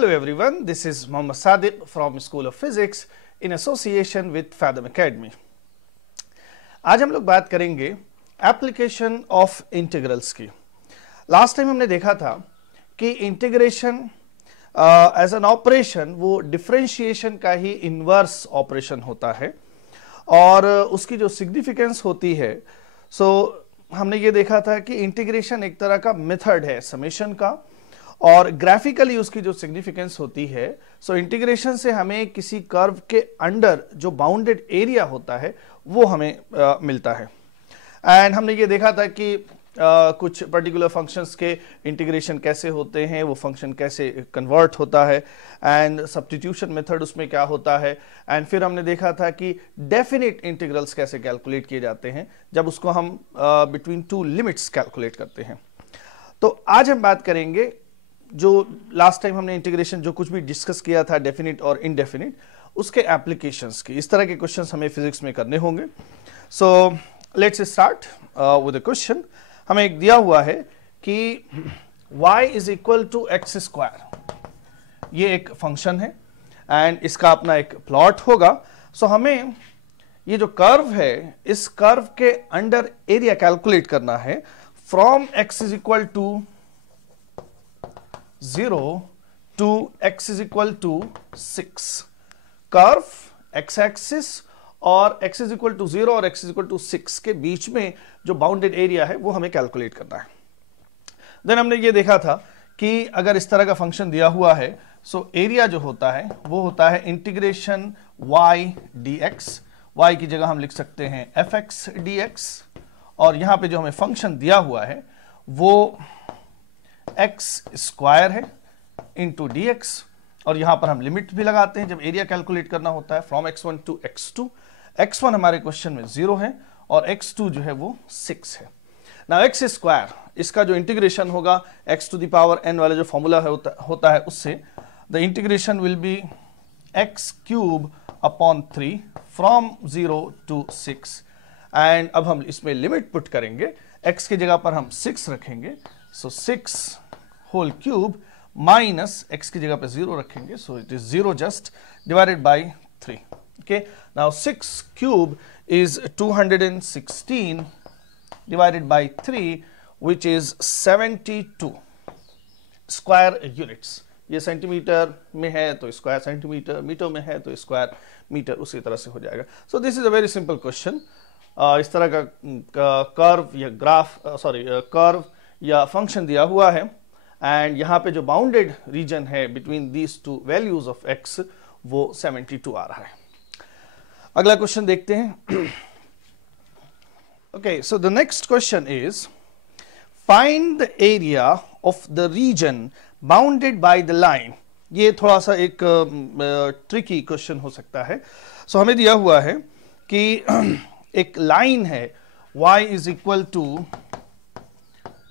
Hello everyone, this is Mohammad Sadiq from School of Physics in association with Fathom Academy. आज हम लोग बात करेंगे एप्लीकेशन ऑफ इंटीग्रल्स की। लास्ट टाइम हमने देखा था कि इंटीग्रेशन एज एन ऑपरेशन वो डिफरेंशिएशन का ही इन्वर्स ऑपरेशन होता है और उसकी जो सिग्निफिकेंस होती है हमने ये देखा था कि इंटीग्रेशन एक तरह का मेथड है समेशन का और ग्राफिकली उसकी जो सिग्निफिकेंस होती है इंटीग्रेशन से हमें किसी कर्व के अंडर जो बाउंडेड एरिया होता है वो हमें मिलता है। एंड हमने ये देखा था कि कुछ पर्टिकुलर फंक्शंस के इंटीग्रेशन कैसे होते हैं, वो फंक्शन कैसे कन्वर्ट होता है एंड सब्स्टिट्यूशन मेथड उसमें क्या होता है। एंड फिर हमने देखा था कि डेफिनिट इंटीग्रल्स कैसे कैलकुलेट किए जाते हैं जब उसको हम बिटवीन टू लिमिट्स कैलकुलेट करते हैं। तो आज हम बात करेंगे जो लास्ट टाइम हमने इंटीग्रेशन जो कुछ भी डिस्कस किया था डेफिनिट और इनडेफिनिट उसके एप्लीकेशंस की। इस तरह के क्वेश्चंस हमें फिजिक्स में करने होंगे। So let's start with the question. हमें एक दिया हुआ है कि y is equal to x square, ये एक फंक्शन है एंड इसका अपना एक प्लॉट होगा। हमें ये जो कर्व है इस कर्व के अंडर एरिया कैलकुलेट करना है from x is equal to 0 to x is equal to 6। Curve x axis और x is equal to 0 और x is equal to 6 के बीच में जो बाउंडेड एरिया है वो हमें कैलकुलेट करना है। देन हमने ये देखा था कि अगर इस तरह का फंक्शन दिया हुआ है एरिया जो होता है वो होता है इंटीग्रेशन y dx। y की जगह हम लिख सकते हैं fx dx और यहां पे जो हमें फंक्शन दिया हुआ है वो x स्क्वायर है इंटू डी एक्स और यहां पर हम लिमिट भी लगाते हैं जब एरिया कैलकुलेट करना होता है from x1 to x2। x1 हमारे क्वेश्चन में 0 है और x2 जो है वो 6 है। ना x स्क्वायर इसका जो इंटीग्रेशन होगा x to the power n वाला जो फॉर्मूला होता है उससे the integration will be x cube upon 3 from 0 to 6। And अब हम इसमें लिमिट पुट करेंगे, x की जगह पर हम 6 रखेंगे 6 होल क्यूब माइनस x की जगह पे 0 रखेंगे it is 0 just divided by 3। Okay, now 6 cube is 216 divided by 3 which is 72 square units. ये सेंटीमीटर में है तो स्क्वायर सेंटीमीटर, मीटर में है तो स्क्वायर मीटर, उसी तरह से हो जाएगा। This is a very simple question. इस तरह का कर्व या कर्व या फंक्शन दिया हुआ है एंड यहां पे जो बाउंडेड रीजन है between these two values of x वो 72 आ रहा है। अगला क्वेश्चन देखते हैं। Okay, so the next question is find the area of the reason bounded by the line. ये थोड़ा सा एक ट्रिकी क्वेश्चन हो सकता है। हमें दिया हुआ है कि एक लाइन है y is equal to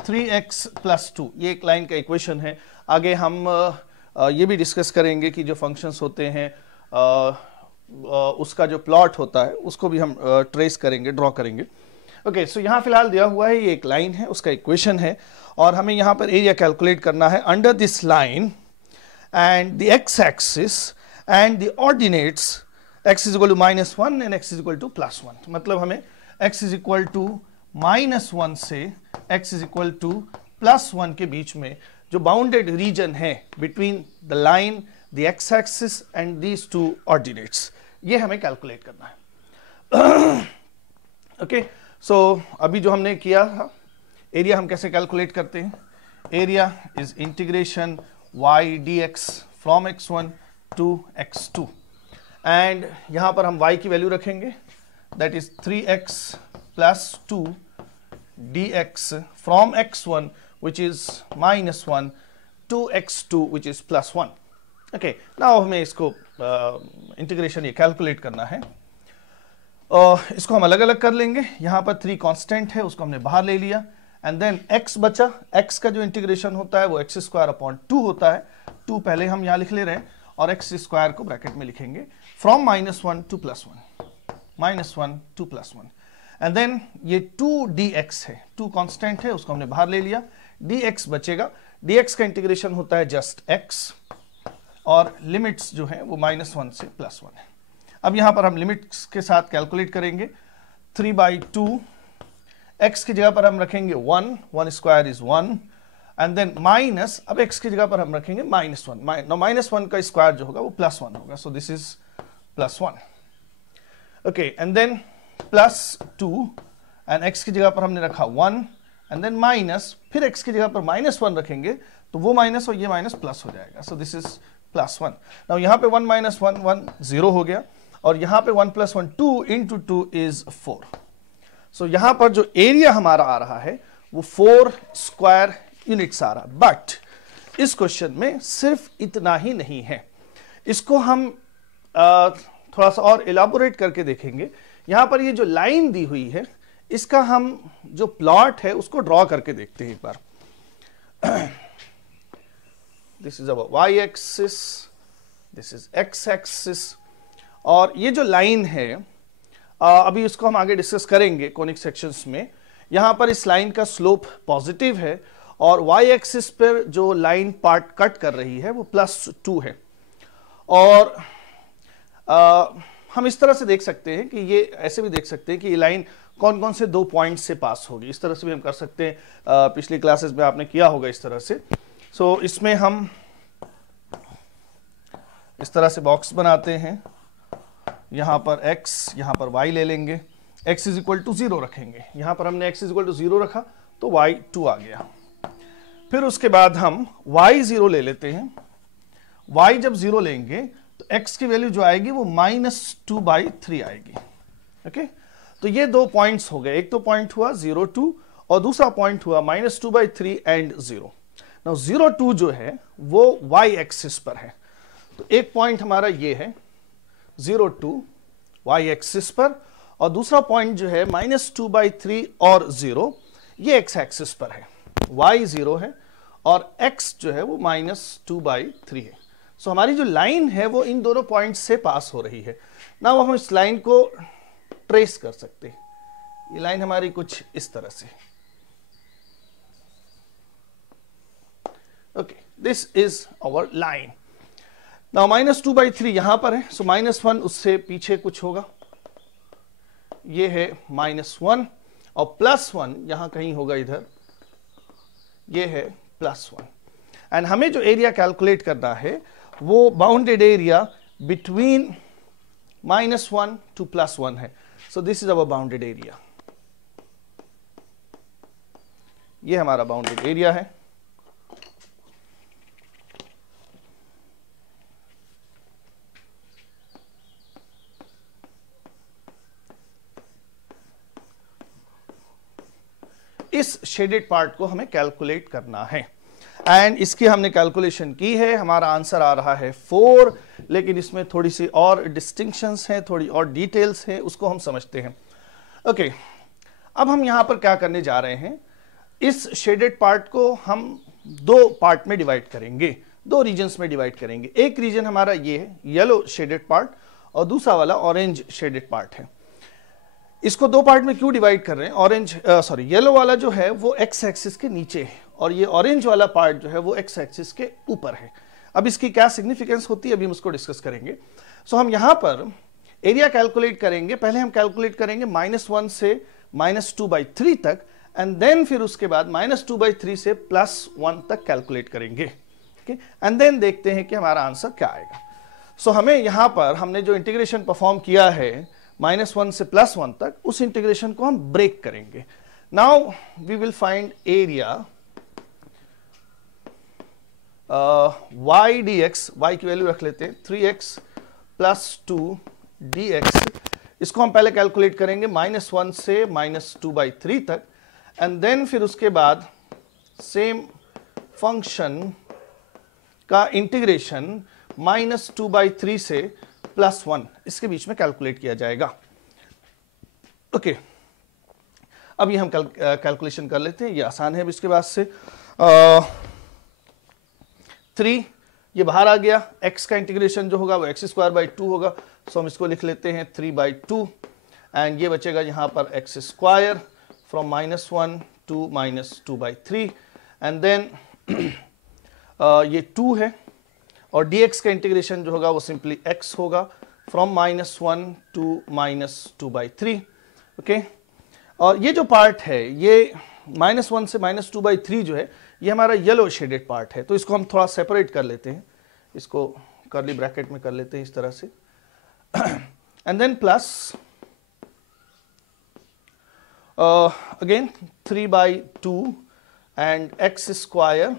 3x plus 2, ये एक लाइन का इक्वेशन है। आगे हम ये भी डिस्कस करेंगे कि जो फंक्शंस होते हैं उसका जो प्लॉट होता है उसको भी हम ट्रेस करेंगे, ड्रॉ करेंगे। ओके, सो यहाँ फिलहाल दिया हुआ है ये एक लाइन है, उसका इक्वेशन है और हमें यहाँ पर एरिया कैलकुलेट करना है under this line and the x axis and the ordinates x is equal to -1 and x is equal to +1। मतलब हमें x इज इक्वल टू -1 से x इज इक्वल टू +1 के बीच में जो बाउंडेड रीजन है between the line the x axis and these two ordinates, ये हमें calculate करना है। ओके, अभी जो हमने किया था एरिया हम कैसे कैलकुलेट करते हैं। Area is integration y dx from x1 to x2 and यहां पर हम y की वैल्यू रखेंगे that is 3x plus 2 dx from x1 which is -1 to x2 which is +1। okay, now हमें इसको इंटीग्रेशन ये कैलकुलेट करना है। इसको हम अलग अलग कर लेंगे। यहाँ पर 3 कांस्टेंट है उसको हमने बाहर ले लिया एंड देन x बचा। x का जो इंटीग्रेशन होता है वो x स्क्वायर अपॉन 2 होता है। 2 पहले हम यहाँ लिख ले रहे हैं और x स्क्वायर को ब्रैकेट में लिखेंगे फ्रॉम -1 टू +1 एंड देन ये 2 dx है, 2 कांस्टेंट है उसको हमने बाहर ले लिया। dx बचेगा, dx का इंटीग्रेशन होता है जस्ट x और लिमिट्स जो है वो -1 से +1 है। अब यहां पर हम लिमिट्स के साथ कैलकुलेट करेंगे। 3/2 x की जगह पर हम रखेंगे 1, 1 square is 1, and then minus, अब x की जगह पर हम रखेंगे -1, -1 का स्क्वायर जो होगा वो +1 होगा, so this is +1। Okay, and then +2, and x की जगह पर हमने रखा 1, एंड देन माइनस, फिर x की जगह पर -1 रखेंगे तो वो माइनस और ये माइनस प्लस हो जाएगा, सो दिस इज +1। नाउ यहाँ पे 1 - 1 1 0 हो गया, और यहाँ पे 1 + 1 2 × 2 इज 4। सो यहाँ पर जो एरिया हमारा आ रहा है वो 4 स्क्वायर यूनिट्स आ रहा है। बट इस क्वेश्चन में सिर्फ इतना ही नहीं है, इसको हम थोड़ा सा और इलाबोरेट करके देखेंगे। यहाँ पर ये जो लाइन दी हुई है, इसका हम जो प्लॉट है उसको ड्रॉ करके देखते हैं एक बार। This is our y axis, this is x axis, और ये जो लाइन है अभी इसको हम आगे डिस्कस करेंगे कोनिक सेक्शंस में। यहां पर इस लाइन का स्लोप पॉजिटिव है, और y एक्सिस पर जो लाइन पार्ट कट कर रही है वो +2 है। और हम इस तरह से देख सकते हैं कि ये ऐसे भी देख सकते हैं कि ये लाइन कौन कौन से 2 पॉइंट से पास होगी, इस तरह से भी हम कर सकते हैं। पिछली क्लासेस में आपने किया होगा इस तरह से। सो इसमें हम इस तरह से बॉक्स बनाते हैं, यहां पर x, यहां पर y ले लेंगे, x = 0 रखेंगे, यहां पर हमने x = 0 रखा तो y 2 आ गया। फिर उसके बाद हम y 0 ले लेते हैं, y जब 0 लेंगे तो x की वैल्यू जो आएगी वो -2/3 आएगी। ओके, तो ये 2 पॉइंट्स हो गए, एक तो पॉइंट हुआ 0 2 और दूसरा पॉइंट हुआ -2/3 एंड 0। नाउ 0 2 जो है वो y एक्सिस पर है, तो एक पॉइंट हमारा ये है 0 2 y एक्सिस पर, और दूसरा पॉइंट जो है -2/3 और 0 ये x एक्सिस पर है। y 0 है और x जो है वो -2/3 है। सो हमारी जो लाइन है वो इन दोनों पॉइंट से पास हो रही है। नाउ हम इस लाइन को ट्रेस कर सकते हैं। ये लाइन हमारी कुछ इस तरह से, okay, this is our line. Now -2/3 यहां पर है, सो -1 उससे पीछे कुछ होगा, ये है -1, और +1 यहां कहीं होगा इधर, ये है +1। एंड हमें जो एरिया कैलकुलेट करना है वो बाउंडेड एरिया बिटवीन -1 to +1 है। सो this is our bounded area, ये हमारा बाउंडेड एरिया है। इस शेडेड पार्ट को हमें कैलकुलेट करना है, एंड इसकी हमने कैलकुलेशन की है, हमारा आंसर आ रहा है 4, लेकिन इसमें थोड़ी सी और डिस्टिंक्शंस हैं, थोड़ी और डिटेल्स हैं, उसको हम समझते हैं। ओके, अब हम यहां पर क्या करने जा रहे हैं, इस शेडेड पार्ट को हम 2 पार्ट में डिवाइड करेंगे, 2 रीजन्स में डिवाइड करेंगे। एक रीजन हमारा ये है येलो शेडेड पार्ट, और दूसरा वाला ऑरेंज शेडेड पार्ट है। इसको 2 पार्ट में क्यों डिवाइड कर रहे हैं? येलो वाला जो है वो x एक्सिस के नीचे है, और ये ऑरेंज वाला पार्ट जो है वो x एक्सिस के ऊपर है। अब इसकी क्या सिग्निफिकेंस होती है अभी हम उसको डिस्कस करेंगे। सो हम यहां पर एरिया कैलकुलेट करेंगे। पहले हम कैलकुलेट करेंगे -1 से -2/3 तक, एंड देन फिर उसके बाद -2/3 से +1 तक कैलकुलेट करेंगे, एंड देन देखते हैं कि हमारा आंसर क्या आएगा। सो हमें यहां पर हमने जो इंटीग्रेशन परफॉर्म किया है -1 से +1 तक, उस इंटीग्रेशन को हम ब्रेक करेंगे। Now we will find area y dx, y की वैल्यू रख लेते हैं 3x + 2 dx। इसको हम पहले कैलकुलेट करेंगे -1 से -2/3 तक, एंड देन फिर उसके बाद सेम फंक्शन का इंटीग्रेशन -2/3 से +1 इसके बीच में कैलकुलेट किया जाएगा। ओके, अब ये हम कैलकुलेशन कर लेते हैं, ये आसान है। अब इसके बाद से 3 ये बाहर आ गया, x का इंटीग्रेशन जो होगा वो x² होगा, सो हम इसको लिख लेते हैं 3/2, एंड ये बचेगा यहाँ पर x² from -1 to -2/3, and then ये 2 है, और dx का इंटीग्रेशन जो होगा वो सिंपली x होगा फ्रॉम -1 टू -2/3। ओके, और ये जो पार्ट है ये -1 से -2/3 जो है ये हमारा येलो शेडेड पार्ट है, तो इसको हम थोड़ा सेपरेट कर लेते हैं, इसको कर्ली ब्रैकेट में कर लेते हैं इस तरह से and then plus again 3/2 and x square,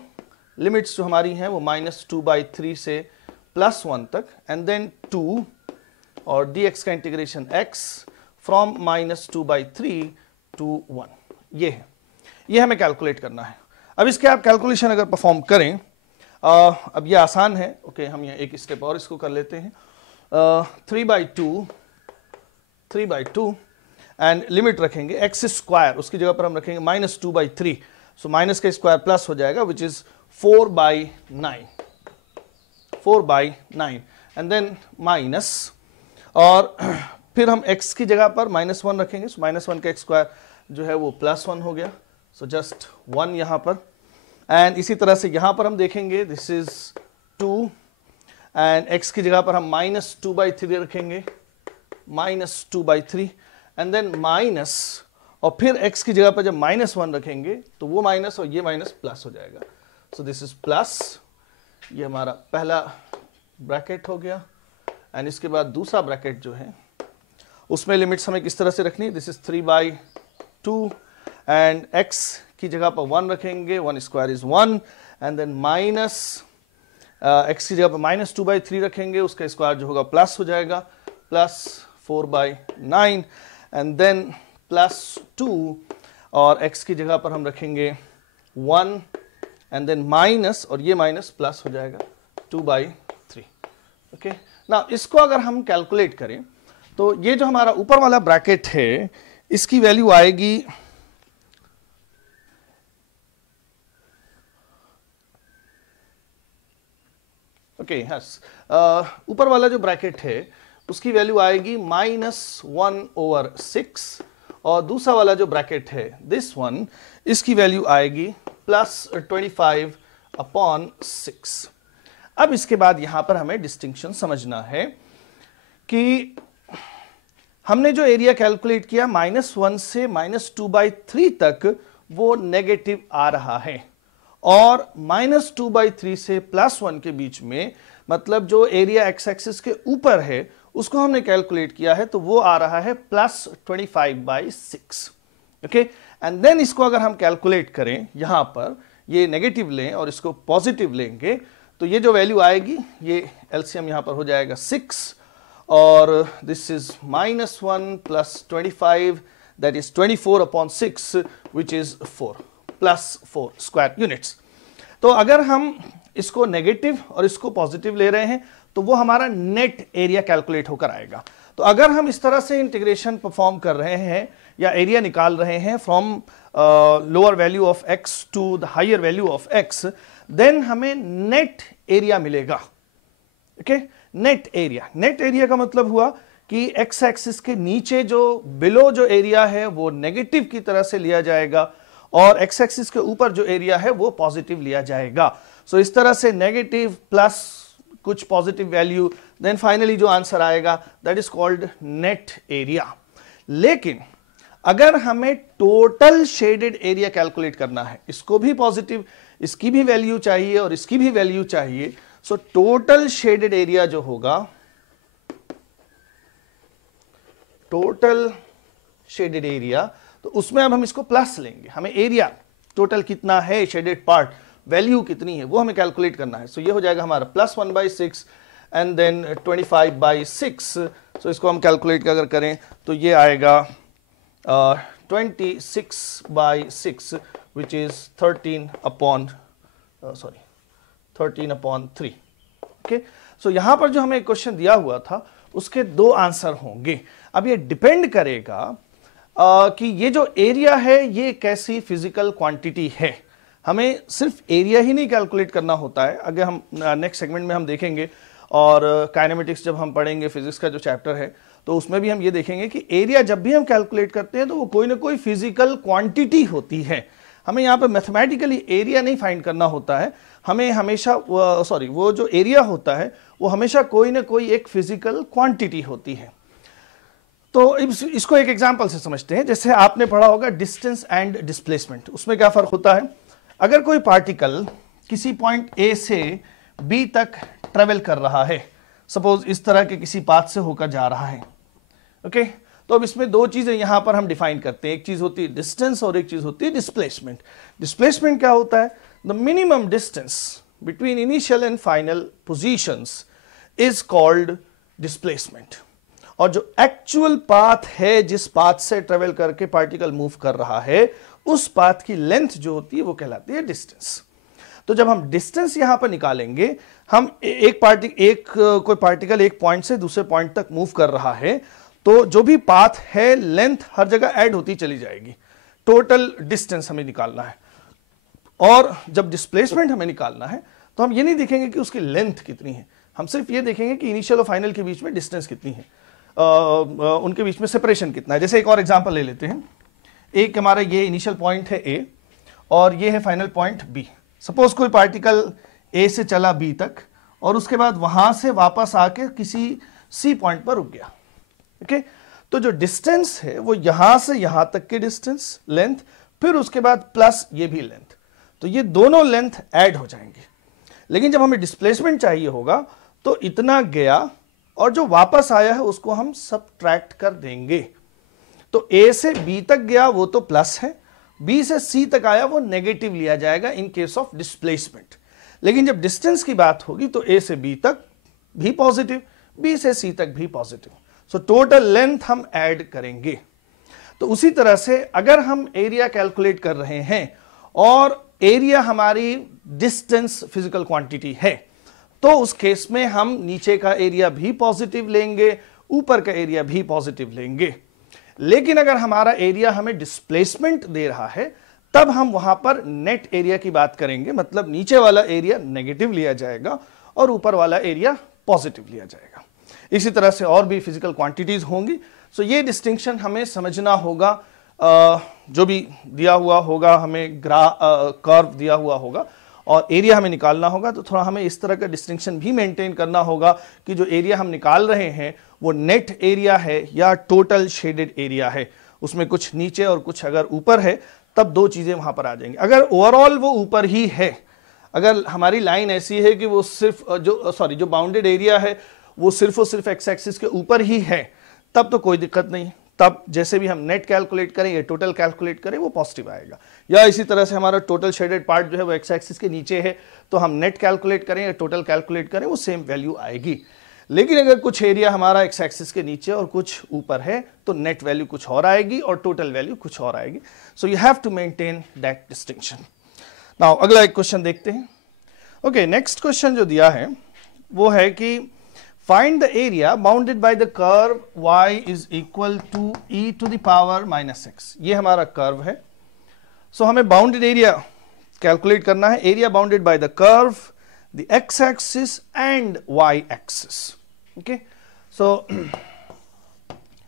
limits जो हमारी हैं वो -2/3 से +1 तक एंड देन 2 और dx का इंटीग्रेशन x फ्रॉम -2/3 टू 1। ये है, ये हमें कैलकुलेट करना है। अब इसके आप कैलकुलेशन अगर परफॉर्म करें, अब ये आसान है। ओके, हम ये एक स्टेप और इसको कर लेते हैं। 3/2 एंड लिमिट रखेंगे x स्क्वायर, उसकी जगह पर हम रखेंगे -2/3, सो माइनस का स्क्वायर प्लस हो जाएगा which is 4/9 and then minus, और फिर हम x की जगह पर -1 रखेंगे, सो -1 का स्क्वायर जो है वो +1 हो गया, सो जस्ट 1 यहां पर। एंड इसी तरह से यहां पर हम देखेंगे दिस इज 2 एंड x की जगह पर हम -2/3 रखेंगे, -2/3 एंड देन माइनस, और फिर x की जगह पर जब -1 रखेंगे तो वो माइनस और ये माइनस प्लस हो जाएगा, सो दिस इज प्लस। ये हमारा पहला ब्रैकेट हो गया एंड इसके बाद दूसरा ब्रैकेट जो है उसमें लिमिट्स हमें किस तरह से रखनी है, दिस इज 3/2 एंड x की जगह पर 1 रखेंगे, 1 square is 1 and then minus, x की जगह पर -2/3 रखेंगे, उसका स्क्वायर जो होगा प्लस हो जाएगा, प्लस 4/9 एंड देन +2 और x की जगह पर हम रखेंगे 1 एंड देन माइनस, और ये माइनस प्लस हो जाएगा 2/3। ओके, ना इसको अगर हम कैलकुलेट करें तो ये जो हमारा ऊपर वाला ब्रैकेट है इसकी वैल्यू आएगी ऊपर वाला जो ब्रैकेट है उसकी वैल्यू आएगी -1/6 और दूसरा वाला जो ब्रैकेट है दिस वन, इसकी वैल्यू आएगी +25/6। अब इसके बाद यहां पर हमें डिस्टिंक्शन समझना है कि हमने जो एरिया कैलकुलेट किया -1 से -2/3 तक वो नेगेटिव आ रहा है, और -2/3 से +1 के बीच में मतलब जो एरिया x एक्सिस के ऊपर है उसको हमने कैलकुलेट किया है, तो वो आ रहा है +25/6। ओके, एंड देन इसको अगर हम कैलकुलेट करें, यहां पर ये नेगेटिव लें और इसको पॉजिटिव लेंगे, तो ये जो वैल्यू आएगी ये एलसीएम यहां पर हो जाएगा 6 और this is -1 + 25 that is 24/6 which is 4 +4 square units. तो अगर हम इसको नेगेटिव और इसको पॉजिटिव ले रहे हैं तो वो हमारा नेट एरिया कैलकुलेट होकर आएगा। तो अगर हम इस तरह से इंटीग्रेशन परफॉर्म कर रहे हैं या एरिया निकाल रहे हैं from lower value of x to the higher value of x, then हमें नेट एरिया मिलेगा। ओके, नेट एरिया का मतलब हुआ कि x एक्सिस के नीचे जो बिलो जो एरिया है वो नेगेटिव की तरह से लिया जाएगा और x एक्सिस के ऊपर जो एरिया है वो पॉजिटिव लिया जाएगा। सो इस तरह से नेगेटिव प्लस कुछ पॉजिटिव वैल्यू, देन फाइनली जो आंसर आएगा that is called net area. लेकिन अगर हमें टोटल शेडेड एरिया कैलकुलेट करना है, इसको भी पॉजिटिव, इसकी भी वैल्यू चाहिए और इसकी भी वैल्यू चाहिए, सो टोटल शेडेड एरिया जो होगा, टोटल शेडेड एरिया, तो उसमें अब हम इसको प्लस लेंगे, हमें एरिया टोटल कितना है, शेडेड पार्ट वैल्यू कितनी है वो हमें कैलकुलेट करना है। सो ये हो जाएगा हमारा +1/6 एंड देन 25/6। सो इसको हम कैलकुलेट अगर करें तो ये आएगा 26/6 विच इज 13/3। ओके, सो यहां पर जो हमें क्वेश्चन दिया हुआ था उसके दो आंसर होंगे। अब ये डिपेंड करेगा कि ये जो एरिया है ये कैसी फिजिकल क्वांटिटी है। हमें सिर्फ एरिया ही नहीं कैलकुलेट करना होता है, अगर हम नेक्स्ट सेगमेंट में हम देखेंगे और काइनेमेटिक्स जब हम पढ़ेंगे फिजिक्स का जो चैप्टर है तो उसमें भी हम ये देखेंगे कि एरिया जब भी हम कैलकुलेट करते हैं तो वो कोई ना कोई फिजिकल क्वांटिटी होती है। हमें यहाँ पे मैथमेटिकली एरिया नहीं फाइंड करना होता है, हमें हमेशा वो जो एरिया होता है वो हमेशा कोई ना कोई एक फिजिकल क्वांटिटी होती है। तो इसको एक एग्जांपल से समझते हैं। जैसे आपने पढ़ा होगा डिस्टेंस एंड डिस्प्लेसमेंट, उसमें क्या फर्क होता है? अगर कोई पार्टिकल किसी पॉइंट ए से बी तक ट्रेवल कर रहा है, सपोज इस तरह के किसी पाथ से होकर जा रहा है, ओके, तो अब इसमें दो चीजें यहां पर हम डिफाइन करते हैं, एक चीज होती है डिस्टेंस और एक चीज होती है डिस्प्लेसमेंट। डिस्प्लेसमेंट क्या होता है? The minimum distance between initial and final positions is called displacement. और जो एक्चुअल पाथ है, जिस पाथ से ट्रेवल करके पार्टिकल मूव कर रहा है, उस पाथ की लेंथ जो होती है वो कहलाती है डिस्टेंस। तो जब हम डिस्टेंस यहां पर निकालेंगे, हम कोई पार्टिकल एक पॉइंट से दूसरे पॉइंट तक मूव कर रहा है, तो जो भी पाथ है, लेंथ हर जगह ऐड होती चली जाएगी। टोटल डिस्टेंस हमें निकालना है। और जब डिस्प्लेसमेंट हमें निकालना है तो हम ये नहीं देखेंगे कि उसकी लेंथ कितनी है, हम सिर्फ ये देखेंगे कि इनिशियल और फाइनल के बीच में डिस्टेंस कितनी है, उनके बीच में सेपरेशन कितना है। जैसे एक और एग्जांपल ले लेते हैं। एक हमारा ये इनिशियल पॉइंट है ए और ये है फाइनल पॉइंट बी। सपोज कोई पार्टिकल ए से चला बी तक और उसके बाद वहां से वापस आके किसी सी पॉइंट पर रुक गया, ओके। तो जो डिस्टेंस है वो यहां से यहां तक की डिस्टेंस, लेंथ, फिर उसके बाद प्लस ये भी लेंथ, तो ये दोनों लेंथ ऐड हो जाएंगे। लेकिन जब हमें डिस्प्लेसमेंट चाहिए होगा तो इतना गया और जो वापस आया है उसको हम सबट्रैक्ट कर देंगे। तो ए से बी तक गया वो तो प्लस है, बी से सी तक आया वो नेगेटिव लिया जाएगा इन केस ऑफ डिस्प्लेसमेंट। लेकिन जब डिस्टेंस की बात होगी तो ए से बी तक भी पॉजिटिव, बी से सी तक भी पॉजिटिव, सो टोटल लेंथ हम ऐड करेंगे। तो उसी तरह से अगर हम एरिया कैलकुलेट कर रहे हैं और एरिया हमारी डिस्टेंस फिजिकल क्वांटिटी है, तो उस केस में हम नीचे का एरिया भी पॉजिटिव लेंगे, ऊपर का एरिया भी पॉजिटिव लेंगे। लेकिन अगर हमारा एरिया हमें डिस्प्लेसमेंट दे रहा है, तब हम वहां पर नेट एरिया की बात करेंगे, मतलब नीचे वाला एरिया नेगेटिव लिया जाएगा और ऊपर वाला एरिया पॉजिटिव लिया जाएगा। इसी तरह से और भी फिजिकल क्वांटिटीज होंगी। सो ये डिस्टिंक्शन हमें समझना होगा। जो भी दिया हुआ होगा, हमें कर्व दिया हुआ होगा और एरिया हमें निकालना होगा, तो थोड़ा हमें इस तरह का डिस्टिंक्शन भी मेंटेन करना होगा कि जो एरिया हम निकाल रहे हैं वो नेट एरिया है या टोटल शेडेड एरिया है। उसमें कुछ नीचे और कुछ अगर ऊपर है, तब दो चीजें वहां पर आ जाएंगी। अगर ओवरऑल वो ऊपर ही है, अगर हमारी लाइन ऐसी है कि वो सिर्फ जो बाउंडेड एरिया है वो सिर्फ और सिर्फ एक्स एक्सिस के ऊपर ही है, तब तो कोई दिक्कत नहीं। तब जैसे भी हम नेट कैलकुलेट करें या टोटल कैलकुलेट करें वो पॉजिटिव आएगा। या इसी तरह से हमारा टोटल शेडेड पार्ट जो है वो एक्स एक्सिस के नीचे है, तो हम नेट कैलकुलेट करें या टोटल कैलकुलेट करें वो सेम वैल्यू आएगी। लेकिन अगर कुछ एरिया हमारा एक्स एक्सिस के नीचे और कुछ ऊपर है, तो नेट वैल्यू कुछ और आएगी और टोटल वैल्यू कुछ और आएगी। So you have to maintain that distinction. Now अगला एक क्वेश्चन देखते हैं। ओके, नेक्स्ट क्वेश्चन जो दिया है वो है कि find the area bounded by the curve y is equal to e to the power minus x। ये हमारा कर्व है। सो हमें बाउंडेड एरिया कैलकुलेट करना है। Area bounded by the curve, the x axis and y axis. Okay, so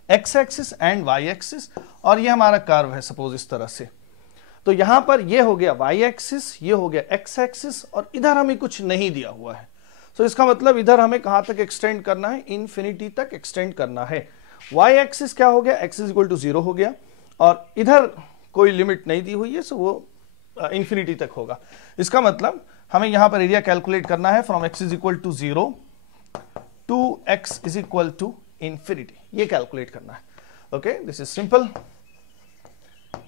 x axis and y axis, और ये हमारा curve है सपोज इस तरह से। तो यहां पर ये हो गया y एक्सिस, ये हो गया x एक्सिस, और इधर हमें कुछ नहीं दिया हुआ है। तो इसका मतलब इधर हमें कहां तक एक्सटेंड करना है? इन्फिनिटी तक एक्सटेंड करना है। y एक्सिस क्या हो गया? x इज इक्वल टू 0 हो गया, और इधर कोई लिमिट नहीं दी हुई है, सो वो इन्फिनिटी तक होगा। इसका मतलब हमें यहां पर एरिया कैलकुलेट करना है from x is equal to 0 to x is equal to infinity, ये कैलकुलेट करना है। Okay, this is simple.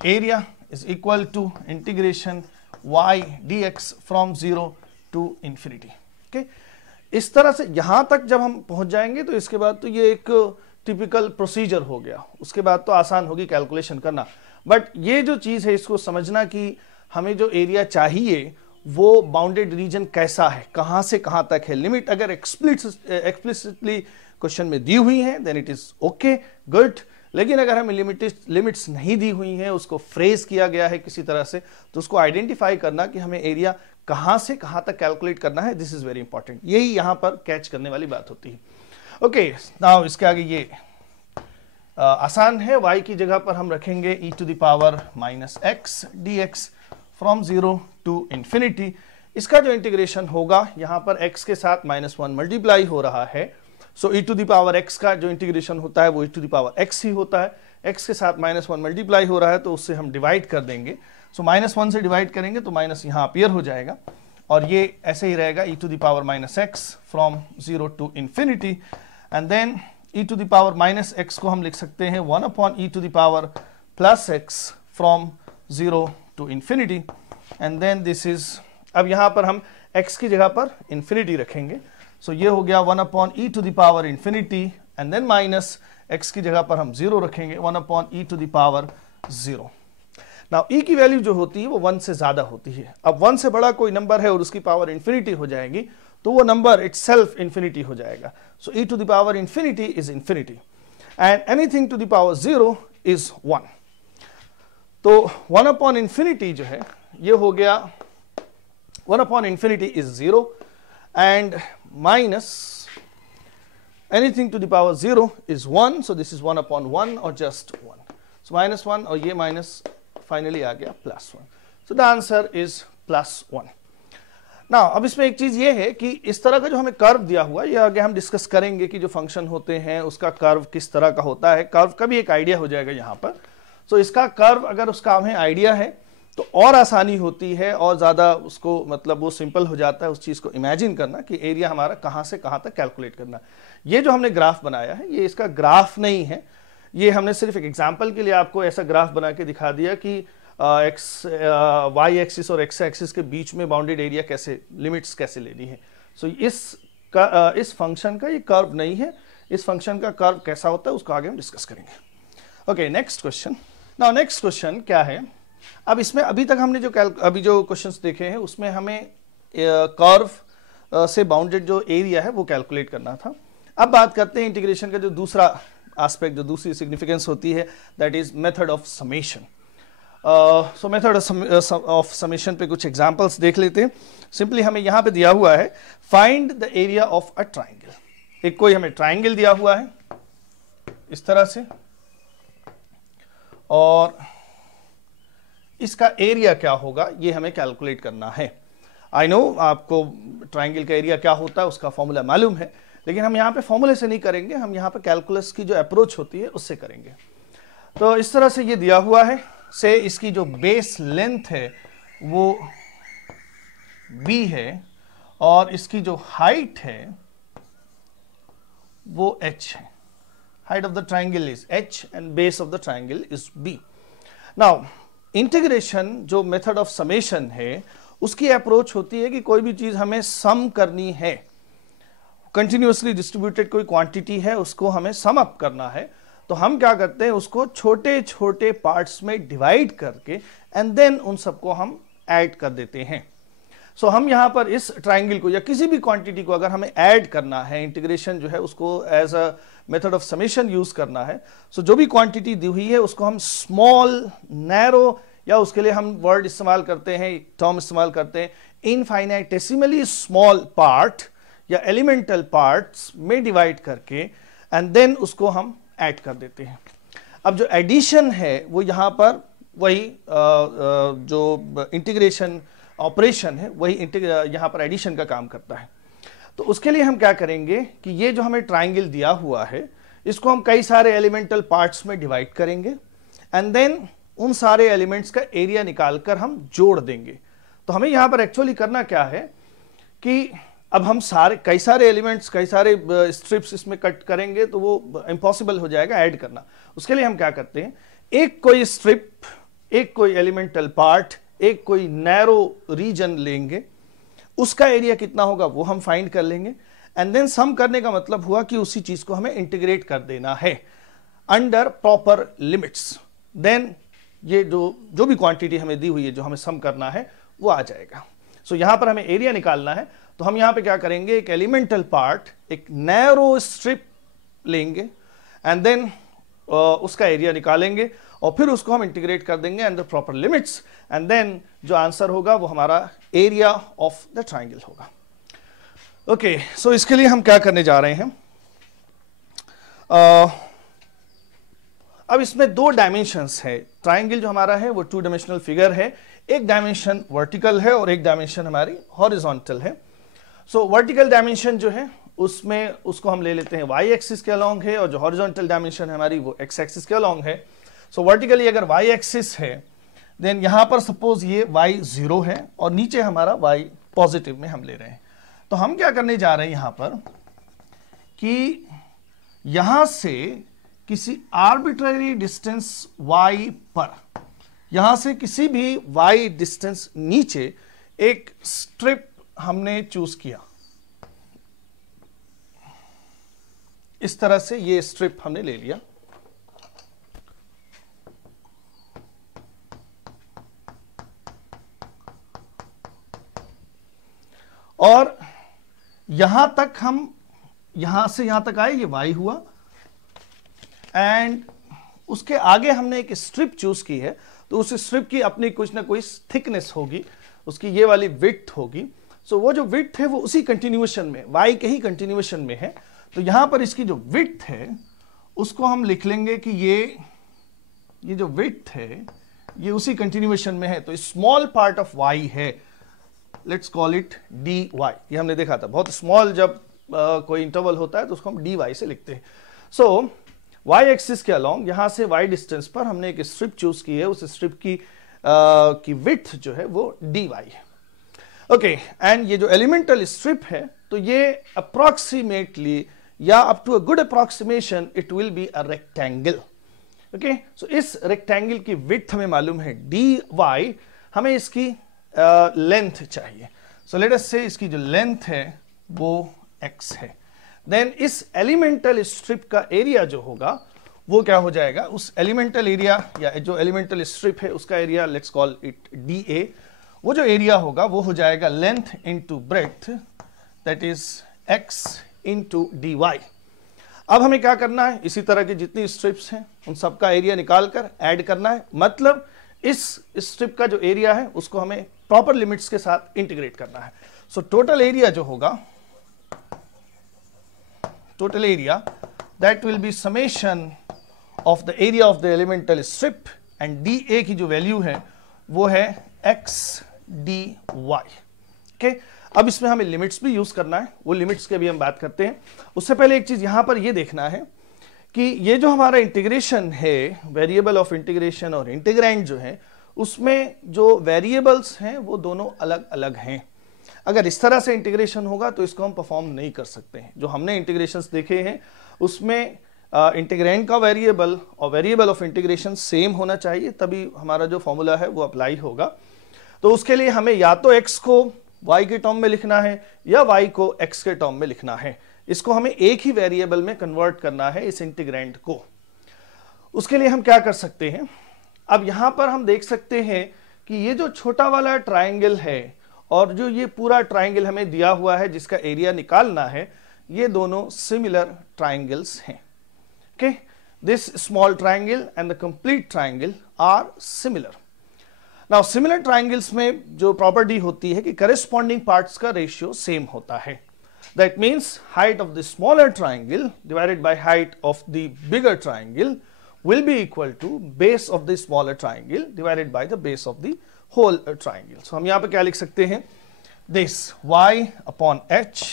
Area is equal to integration y dx from 0 to infinity. Okay, इस तरह से यहां तक जब हम पहुंच जाएंगे तो इसके बाद तो ये एक टिपिकल प्रोसीजर हो गया। उसके बाद तो आसान होगी कैलकुलेशन करना। बट ये जो चीज है इसको समझना कि हमें जो एरिया चाहिए वो बाउंडेड रीजन कैसा है, कहां से कहां तक है। लिमिट अगर एक्सप्लिसिटली क्वेश्चन में दी हुई है then it is okay, good. लेकिन अगर हमें लिमिट्स नहीं दी हुई हैं, उसको फ्रेज किया गया है किसी तरह से, तो उसको आइडेंटिफाई करना कि हमें एरिया कहां से कहां तक कैलकुलेट करना है, दिस इज वेरी इंपॉर्टेंट। यही यहां पर कैच करने वाली बात होती है। ओके, नाउ इसके आगे ये आसान है। y की जगह पर हम रखेंगे e to the power minus x dx from 0 to infinity. इसका जो इंटीग्रेशन होगा यहां पर x के साथ -1 मल्टीप्लाई हो रहा है, so e to the power x का जो इंटीग्रेशन होता है वो e to the power x ही होता है। x के साथ -1 मल्टीप्लाई हो रहा है तो उससे हम डिवाइड कर देंगे, सो -1 से डिवाइड करेंगे तो माइनस यहाँ अपीयर हो जाएगा और ये ऐसे ही रहेगा e to the power -x from 0 to infinity. And then e to the power -x को हम लिख सकते हैं 1 upon e to the power +x from 0 to infinity. And then this is, अब यहाँ पर हम x की जगह पर इन्फिनिटी रखेंगे, सो ये हो गया 1 upon e to the power infinity and then minus x की जगह पर हम 0 रखेंगे 1 upon e to the power 0। Now e की वैल्यू जो होती है वो 1 से ज्यादा होती है। अब 1 से बड़ा कोई नंबर है और उसकी पावर इन्फिनिटी हो जाएगी तो वो नंबर इटसेल्फ इन्फिनिटी हो जाएगा। So e to the power infinity is infinity and anything to the power 0 is 1। तो 1 अपॉन इन्फिनिटी जो है ये हो गया 1 upon infinity is 0 and minus anything to the power 0 is 1, so this is 1 upon 1 or just 1, so -1 और ये minus finally आ गया +1, so the answer is +1। Now अब इसमें एक चीज ये है कि इस तरह का जो हमें कर्व दिया हुआ है ये आगे हम डिस्कस करेंगे कि जो फंक्शन होते हैं उसका कर्व किस तरह का होता है, कर्व का भी एक आइडिया हो जाएगा यहाँ पर। सो इसका कर्व अगर उसका हमें आइडिया है तो और आसानी होती है और ज़्यादा उसको मतलब वो सिंपल हो जाता है उस चीज़ को इमेजिन करना कि एरिया हमारा कहाँ से कहाँ तक कैलकुलेट करना। ये जो हमने ग्राफ बनाया है ये इसका ग्राफ नहीं है, ये हमने सिर्फ एक एग्जांपल के लिए आपको ऐसा ग्राफ बना के दिखा दिया कि वाई एक्सिस और एक्स एक्सिस के बीच में बाउंडेड एरिया कैसे, लिमिट्स कैसे लेनी है। सो इस फंक्शन का ये कर्व नहीं है, इस फंक्शन का कर्व कैसा होता है उसको आगे हम डिस्कस करेंगे। Okay, next question. Now next question क्या है, अब इसमें अभी तक हमने जो क्वेश्चंस देखे हैं उसमें हमें कर्व से बाउंडेड जो एरिया है वो कैलकुलेट करना था। अब बात करते हैं इंटीग्रेशन का जो दूसरा एस्पेक्ट, जो दूसरी सिग्निफिकेंस होती है, that is method of summation. So method of summation पे कुछ एग्जांपल्स देख लेते हैं। सिंपली हमें यहाँ पे दिया हुआ है find the area of a triangle. एक कोई हमें ट्राइंगल दिया हुआ है इस तरह से और इसका एरिया क्या होगा ये हमें कैलकुलेट करना है। आई नो आपको ट्राइंगल का एरिया क्या होता है उसका फॉर्मूला मालूम है, लेकिन हम यहाँ पे फॉर्मूले से नहीं करेंगे, हम यहाँ पे कैलकुलस की जो अप्रोच होती है उससे करेंगे। तो इस तरह से ये दिया हुआ है, से इसकी जो बेस लेंथ है वो b है और इसकी जो हाइट है वो h है। Height of the triangle is h and base of the triangle is b। Now integration जो मेथड ऑफ समेशन है उसकी अप्रोच होती है कि कोई भी चीज हमें सम करनी है, कंटिन्यूअसली डिस्ट्रीब्यूटेड कोई क्वांटिटी है उसको हमें सम अप करना है, तो हम क्या करते हैं उसको छोटे छोटे पार्ट्स में डिवाइड करके एंड देन उन सबको हम ऐड कर देते हैं। सो हम यहाँ पर इस ट्राइंगल को या किसी भी क्वांटिटी को अगर हमें ऐड करना है, इंटीग्रेशन जो है उसको as a method of summation use करना है, सो जो भी क्वांटिटी दी हुई है उसको हम स्मॉल, नैरो, या उसके लिए हम वर्ड इस्तेमाल करते हैं, टर्म इस्तेमाल करते हैं, इनफाइनाइटेसिमली स्मॉल पार्ट या एलिमेंटल पार्ट्स में डिवाइड करके एंड देन उसको हम ऐड कर देते हैं। अब जो एडिशन है वो यहाँ पर वही जो इंटीग्रेशन ऑपरेशन है वही यहाँ पर एडिशन का काम करता है। तो उसके लिए हम क्या करेंगे कि ये जो हमें ट्राइंगल दिया हुआ है इसको हम कई सारे एलिमेंटल पार्ट्स में डिवाइड करेंगे एंड देन उन सारे एलिमेंट्स का एरिया निकालकर हम जोड़ देंगे। तो हमें यहाँ पर एक्चुअली करना क्या है कि अब हम कई सारे एलिमेंट्स, कई सारे स्ट्रिप्स इसमें कट करेंगे तो वो इम्पॉसिबल हो जाएगा ऐड करना। उसके लिए हम क्या करते हैं, एक कोई स्ट्रिप, एक कोई एलिमेंटल पार्ट, एक कोई नैरो रीजन लेंगे, उसका एरिया कितना होगा वो हम फाइंड कर लेंगे एंड देन सम करने का मतलब हुआ कि उसी चीज को हमें इंटीग्रेट कर देना है अंडर प्रॉपर लिमिट्स। देन ये जो भी क्वांटिटी हमें दी हुई है जो हमें सम करना है वो आ जाएगा। सो यहां पर हमें एरिया निकालना है तो हम यहां पे क्या करेंगे, एक एलिमेंटल पार्ट, एक नैरो स्ट्रिप लेंगे एंड देन उसका एरिया निकालेंगे और फिर उसको हम इंटीग्रेट कर देंगे under proper limits and then जो आंसर होगा वो हमारा एरिया ऑफ द ट्राइंगल होगा। ओके, सो इसके लिए हम क्या करने जा रहे हैं, अब इसमें दो डायमेंशंस है। ट्राइंगल जो हमारा है वो 2 डायमेंशनल फिगर है, एक डायमेंशन वर्टिकल है और एक डायमेंशन हमारी हॉरिजॉन्टल है। सो वर्टिकल डायमेंशन जो है उसमें उसको हम ले लेते हैं वाई एक्सिस के अलोंग है, और जो हॉरिजॉन्टल डायमेंशन है हमारी वो एक्स एक्सिस के अलोंग है। सो वर्टिकली अगर वाई एक्सिस है देन यहां पर सपोज ये y 0 है और नीचे हमारा y पॉजिटिव में हम ले रहे हैं। तो हम क्या करने जा रहे हैं यहां पर कि यहां से किसी आर्बिट्ररी डिस्टेंस y पर, यहां से किसी भी y डिस्टेंस नीचे एक स्ट्रिप हमने चूज किया। इस तरह से ये स्ट्रिप हमने ले लिया और यहां तक हम यहां से यहां तक आए, ये y हुआ, एंड उसके आगे हमने एक स्ट्रिप चूज की है। तो उस स्ट्रिप की अपनी कुछ ना कोई थिकनेस होगी, उसकी ये वाली विड्थ होगी। सो वो जो विड्थ है वो उसी कंटिन्यूएशन में, y के ही कंटिन्यूएशन में है। तो यहां पर इसकी जो विड्थ है उसको हम लिख लेंगे कि ये जो विड्थ है ये उसी कंटिन्यूएशन में है। तो स्मॉल पार्ट ऑफ y है, लेट्स कॉल इट dy। ये हमने देखा था, बहुत स्मॉल जब कोई इंटरवल होता है तो उसको हम dy से लिखते हैं। सो y एक्सिस के अलोंग यहां से y डिस्टेंस पर हमने एक स्ट्रिप चूज की है, उस स्ट्रिप की विड्थ जो है वो dy है। ओके, एंड ये जो एलिमेंटल स्ट्रिप है तो ये अप्रोक्सीमेटली या up to a good approximation it will be a rectangle. Okay, so इस रेक्टेंगल की विड्थ हमें मालूम है dy, हमें इसकी लेंथ चाहिए। सो लेट अस से इसकी जो लेंथ है वो x है। देन इस एलिमेंटल स्ट्रिप का एरिया जो होगा वो क्या हो जाएगा, उस एलिमेंटल एरिया या जो एलिमेंटल स्ट्रिप है उसका area let's call it dA। वो जो एरिया होगा वो हो जाएगा length into breadth, that is x into dy। अब हमें क्या करना है, इसी तरह की जितनी स्ट्रिप्स हैं उन सबका एरिया निकालकर ऐड करना है। मतलब इस स्ट्रिप का जो एरिया है उसको हमें प्रॉपर लिमिट्स के साथ इंटीग्रेट करना है। सो टोटल एरिया जो होगा, total area that will be summation of the area of the elemental strip, and dA की जो वैल्यू है वो है x dy। ओके, अब इसमें हमें लिमिट्स भी यूज करना है, वो लिमिट्स के भी हम बात करते हैं। उससे पहले एक चीज यहां पर ये देखना है कि ये जो हमारा इंटीग्रेशन है, वेरिएबल ऑफ इंटीग्रेशन और इंटीग्रैंड जो है, उसमें जो वेरिएबल्स हैं वो दोनों अलग अलग हैं। अगर इस तरह से इंटीग्रेशन होगा तो इसको हम परफॉर्म नहीं कर सकते हैं। जो हमने इंटीग्रेशंस देखे हैं उसमें इंटीग्रैंड का वेरिएबल और वेरिएबल ऑफ इंटीग्रेशन सेम होना चाहिए, तभी हमारा जो फॉर्मूला है वो अप्लाई होगा। तो उसके लिए हमें या तो x को y के टर्म में लिखना है या y को x के टर्म में लिखना है। इसको हमें एक ही वेरिएबल में कन्वर्ट करना है, इस इंटीग्रैंड को। उसके लिए हम क्या कर सकते हैं, अब यहां पर हम देख सकते हैं कि ये जो छोटा वाला ट्राइंगल है और जो ये पूरा ट्राइंगल हमें दिया हुआ है जिसका एरिया निकालना है, ये दोनों सिमिलर ट्राइंगल्स हैं। Okay, this small triangle and the complete triangle are similar. Now similar triangles में जो प्रॉपर्टी होती है कि करेस्पॉन्डिंग पार्ट्स का रेशियो सेम होता है। That means height of the smaller triangle divided by height of the bigger triangle will be equal to base of the smaller triangle divided by the base of the whole triangle. So हम यहाँ पे क्या लिख सकते हैं, this y upon h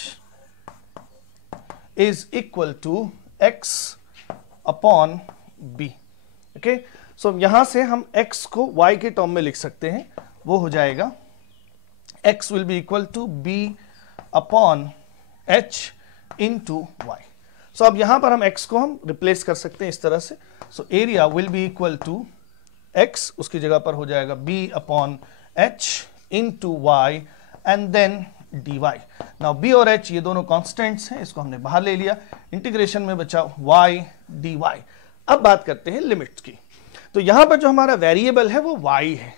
is equal to x upon b. Okay, so यहाँ से हम x को y के टर्म में लिख सकते हैं, वो हो जाएगा x will be equal to b upon h into y. So अब यहाँ पर हम x को हम रिप्लेस कर सकते हैं इस तरह से। So area will be equal to x, उसकी जगह पर हो जाएगा b upon h into y and then dy. Now b और h ये दोनों कांस्टेंट्स हैं, इसको हमने बाहर ले लिया, इंटीग्रेशन में बचा y dy। अब बात करते हैं लिमिट्स की। तो यहां पर जो हमारा वेरिएबल है वो y है।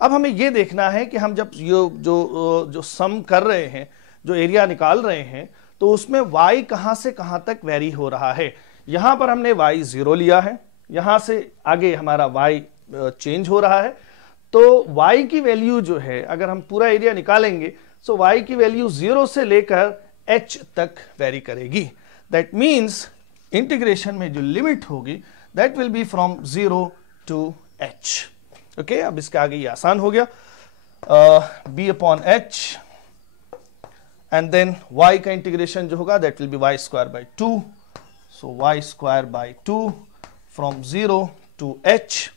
अब हमें ये देखना है कि हम जब जो सम कर रहे हैं, जो एरिया निकाल रहे हैं, तो उसमें y कहां से कहां तक वेरी हो रहा है। यहां पर हमने y 0 लिया है, यहां से आगे हमारा y चेंज हो रहा है। तो y की वैल्यू जो है, अगर हम पूरा एरिया निकालेंगे तो y की वैल्यू 0 से लेकर h तक वेरी करेगी। दैट मीन्स इंटीग्रेशन में जो लिमिट होगी that will be from 0 to h। Okay, अब इसके आगे ये आसान हो गया। b upon h and then y का इंटीग्रेशन जो होगा that will be y square by 2, so y square by 2 from 0 to h।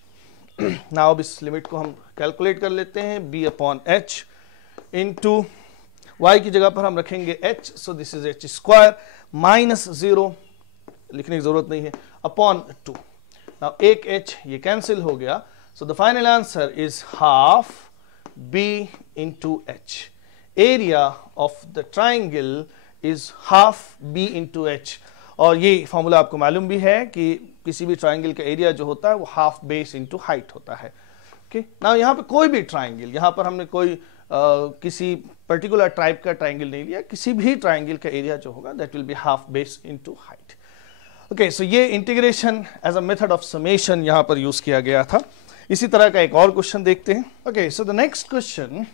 Now अब इस लिमिट को हम कैलकुलेट कर लेते हैं, b upon h into y की जगह पर हम रखेंगे h, so this is h square minus 0 लिखने की जरूरत नहीं है अपॉन 2। नाउ एक h ये कैंसिल हो गया, so the final answer is half b into h। Area of the triangle is half b into h, और ये फॉर्मूला आपको मालूम भी है कि किसी भी ट्राइंगल का एरिया जो होता है वो हाफ बेस इंटू हाइट होता है। ओके, नाउ यहाँ पे कोई भी ट्राइंगल, यहाँ पर हमने कोई किसी पर्टिकुलर टाइप का ट्राइंगल नहीं लिया, किसी भी ट्राइंगल का एरिया जो होगा that will be half base into height. Okay, so ये integration as a method of summation यहां पर यूज किया गया था। इसी तरह का एक और क्वेश्चन देखते हैं। Okay, so the next question,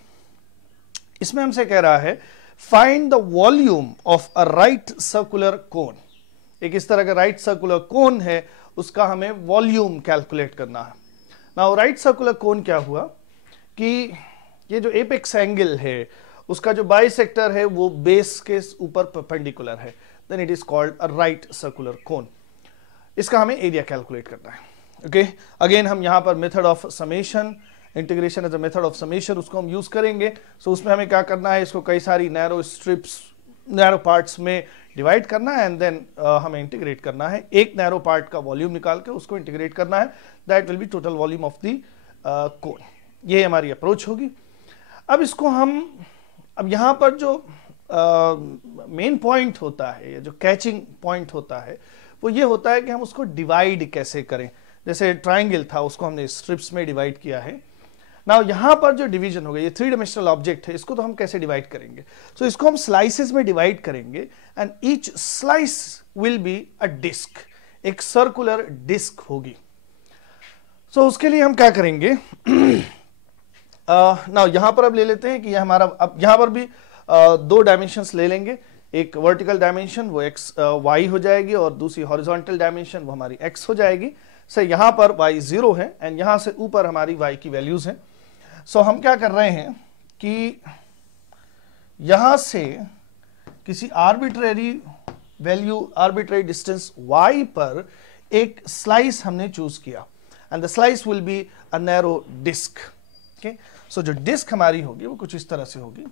इसमें हमसे कह रहा है find the volume of a right circular कोन। एक इस तरह का राइट सर्कुलर कोन है, उसका हमें वॉल्यूम कैलकुलेट करना है। नाउ राइट सर्कुलर कोन क्या हुआ कि ये जो एपेक्स एंगल है उसका जो बाइसेक्टर है वो बेस के ऊपर परपेंडिकुलर है, then it is called a right circular cone. इसका हमें एरिया कैलकुलेट करना है। ओके, अगेन हम यहां पर method of summation, integration as a method of summation उसको हम यूज करेंगे। सो उसमें हमें क्या करना है, इसको कई सारी नैरो स्ट्रिप्स, नैरो पार्ट्स में डिवाइड करना है एंड देन हमें इंटीग्रेट करना है। एक नैरो पार्ट का वॉल्यूम निकाल के उसको इंटीग्रेट करना है, that will B total volume of the cone. ये हमारी अप्रोच होगी। अब इसको हम, अब यहाँ पर जो मेन पॉइंट होता है या जो कैचिंग पॉइंट होता है वो ये होता है कि हम उसको डिवाइड कैसे करें। जैसे ट्राइंगल था उसको हमने स्ट्रिप्स में डिवाइड किया है। नाउ यहाँ पर जो डिवीजन होगा, ये 3 डायमेंशनल ऑब्जेक्ट है, इसको तो हम कैसे डिवाइड करेंगे? सो इसको हम स्लाइसेस में डिवाइड करेंगे and each slice will be a disc, एक सर्कुलर डिस्क होगी। सो उसके लिए हम क्या करेंगे, नाउ यहां पर अब ले लेते हैं कि यह हमारा, अब यहां पर भी 2 डायमेंशंस ले लेंगे। एक वर्टिकल डायमेंशन वो x y हो जाएगी और दूसरी हॉरिजॉन्टल डायमेंशन वो हमारी x हो जाएगी। सो यहां पर y 0 है एंड यहां से ऊपर हमारी y की वैल्यूज हैं। सो हम क्या कर रहे हैं कि यहां से किसी arbitrary value, arbitrary distance y पर एक स्लाइस हमने चूज किया and the slice will be a narrow disc. Okay, so जो डिस्क हमारी होगी वो कुछ इस तरह से होगी,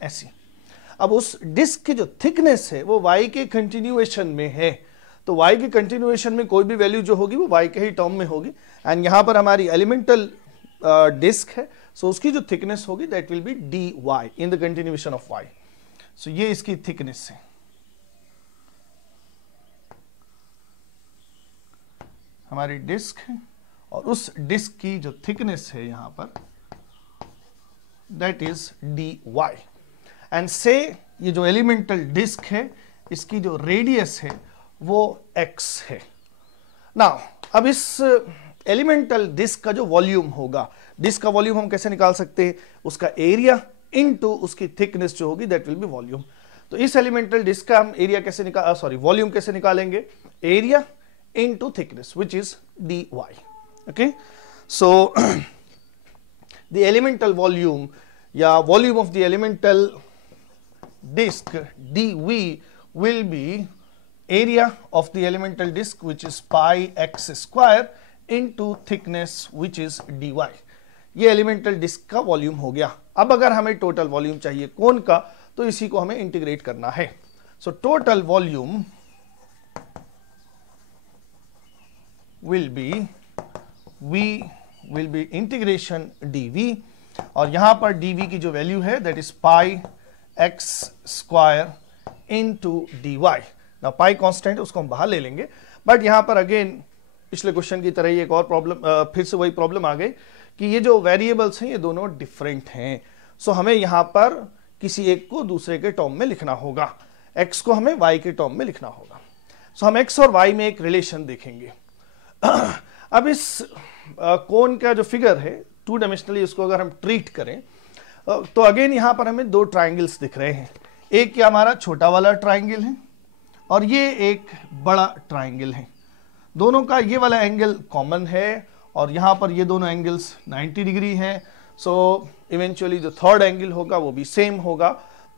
ऐसी। अब उस डिस्क की जो थिकनेस है वो y के कंटिन्यूएशन में है, तो y के कंटिन्यूएशन में कोई भी वैल्यू जो होगी वो y के ही टर्म में होगी एंड यहां पर हमारी एलिमेंटल डिस्क है, सो उसकी जो थिकनेस होगी that will B dy in the continuation of y। सो ये इसकी थिकनेस है। हमारी डिस्क है और उस डिस्क की जो थिकनेस है यहां पर दैट इज dy एंड से ये जो एलिमेंटल डिस्क है इसकी जो रेडियस है वो x है। नाउ अब इस एलिमेंटल डिस्क का जो वॉल्यूम होगा, डिस्क का वॉल्यूम हम कैसे निकाल सकते हैं, उसका एरिया इनटू उसकी थिकनेस जो होगी दैट विल बी वॉल्यूम। तो इस एलिमेंटल डिस्क का हम एरिया कैसे निकाल, सॉरी वॉल्यूम कैसे निकालेंगे, area into thickness which is dy. Okay, so the elemental volume, volume of the elemental disk dv will be area of the elemental disk which is pi x square into thickness which is dy. ये elemental disc का volume हो गया। अब अगर हमें total volume चाहिए कोन का तो इसी को हमें इंटीग्रेट करना है। So total volume will be integration dv और यहां पर dv की जो वैल्यू है that is pi x square into dy। ना पाई कांस्टेंट उसको हम बाहर ले लेंगे, बट यहां पर अगेन पिछले क्वेश्चन की तरह ही एक और प्रॉब्लम, फिर से वही प्रॉब्लम आ गई कि ये जो वेरिएबल्स हैं ये दोनों डिफरेंट हैं। सो हमें यहां पर किसी एक को दूसरे के टर्म में लिखना होगा, x को हमें y के टर्म में लिखना होगा। सो हम x और y में एक रिलेशन देखेंगे। अब इस कोन का जो फिगर है 2 डायमेंशनली, इसको अगर हम ट्रीट करें तो अगेन यहां पर हमें 2 ट्राइंगल्स दिख रहे हैं। एक ये हमारा छोटा वाला ट्राइंगल है और ये एक बड़ा ट्राइंगल है। दोनों का ये वाला एंगल कॉमन है और यहाँ पर ये दोनों एंगल्स 90 डिग्री हैं, सो इवेंचुअली जो थर्ड एंगल होगा वो भी सेम होगा।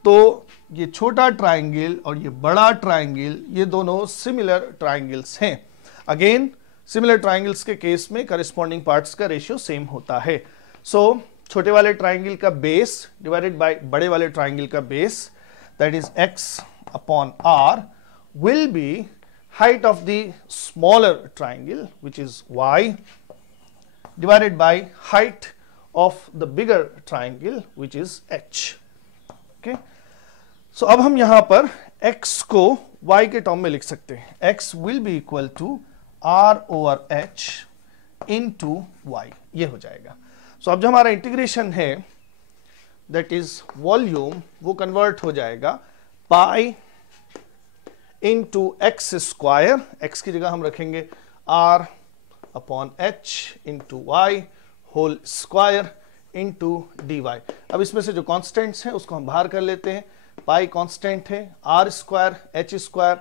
तो ये छोटा ट्राइंगल और ये बड़ा ट्राइंगल ये दोनों सिमिलर ट्राइंगल्स हैं। अगेन सिमिलर ट्राइंगल्स के केस में करस्पॉन्डिंग पार्ट्स का रेशियो सेम होता है। सो छोटे वाले ट्राइंगल का बेस डिवाइडेड बाय बड़े वाले ट्राइंगल का base, that is x upon r, will be height of the smaller triangle which is y divided by height of the bigger triangle which is h. Okay, so अब हम यहां पर x को y के term में लिख सकते हैं। x will be equal to r over h into y, ये हो जाएगा। So अब जो हमारा इंटीग्रेशन है दैट इज वॉल्यूम, वो कन्वर्ट हो जाएगा pi into x square, x की जगह हम रखेंगे r upon h into y whole square into d y. अब इसमें से जो कॉन्स्टेंट्स हैं उसको हम बाहर कर लेते हैं। पाई कांस्टेंट है, r square h square,